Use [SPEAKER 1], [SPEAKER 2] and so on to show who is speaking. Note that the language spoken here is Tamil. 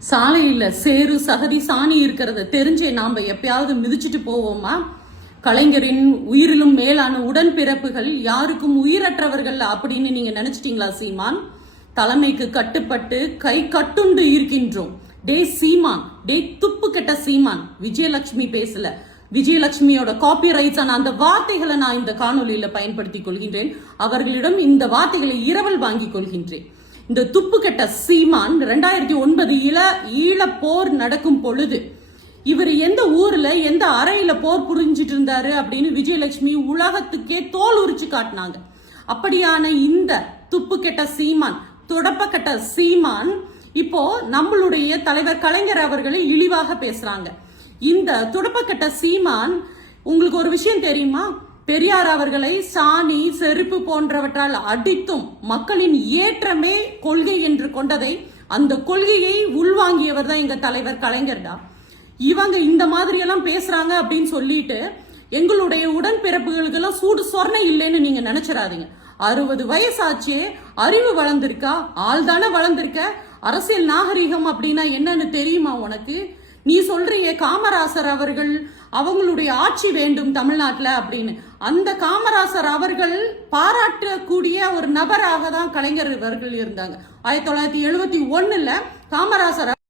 [SPEAKER 1] சாலையில் சேரு சகதி சாணி இருக்கிறத தெரிஞ்சே நாம் எப்பயாவது மிதிச்சிட்டு போவோமா? கலைஞரின் உயிரிலும் மேலான உடன்பிறப்புகள் யாருக்கும் உயிரற்றவர்கள் அப்படின்னு நீங்க நினைச்சிட்டீங்களா சீமான்? தலைமைக்கு கட்டுப்பட்டு கை கட்டுண்டு இருக்கின்றோம். டே சீமான் டே துப்பு கெட்ட சீமான். விஜயலட்சுமி பேசல. விஜயலட்சுமியோட காப்பி ரைட்ஸான அந்த வார்த்தைகளை நான் இந்த காணொலியில பயன்படுத்திக் கொள்கின்றேன். அவர்களிடம் இந்த வார்த்தைகளை இரவல் வாங்கிக் கொள்கின்றேன். இந்த துப்புக்கட்ட சீமான் ரெண்டாயிரத்தி ஒன்பது இள ஈழ போர் நடக்கும் பொழுது இவர் எந்த ஊர்ல எந்த அறையில போர் புரிஞ்சிட்டு இருந்தாரு அப்படின்னு விஜயலட்சுமி உலகத்துக்கே தோல் உரிச்சு காட்டினாங்க. அப்படியான இந்த துப்புக்கெட்ட சீமான் தொடப்பக்கட்ட சீமான் இப்போ நம்மளுடைய தலைவர் கலைஞர் அவர்களை இழிவாக பேசுறாங்க. இந்த துடப்பக்கட்ட சீமான் உங்களுக்கு ஒரு விஷயம் தெரியுமா? பெரியார் அவர்களை சாணி செருப்பு போன்றவற்றால் அடித்தும் மக்களின் ஏற்றமே கொள்கை என்று கொண்டதை அந்த கொள்கையை உள்வாங்கியவர் தான் எங்க தலைவர் கலைஞர்டா இவங்க இந்த மாதிரி எல்லாம் பேசுறாங்க அப்படின்னு சொல்லிட்டு எங்களுடைய உடன்பிறப்புகளுக்கெல்லாம் சூடு சொர்ணை இல்லைன்னு நீங்க நினைச்சிடாதீங்க. அறுபது வயசாச்சே அறிவு வளர்ந்திருக்கா? ஆள் தானே வளர்ந்திருக்க? அரசியல் நாகரிகம் அப்படின்னா என்னன்னு தெரியுமா உனக்கு? நீ சொல்றிய காமராசர் அவர்கள் அவங்களுடைய ஆட்சி வேண்டும் தமிழ்நாட்டுல அப்படின்னு. அந்த காமராசர் அவர்கள் பாராட்டக்கூடிய ஒரு நபராக தான் கலைஞர் இவர்கள் இருந்தாங்க. ஆயிரத்தி தொள்ளாயிரத்தி எழுபத்தி ஒண்ணுல காமராசர்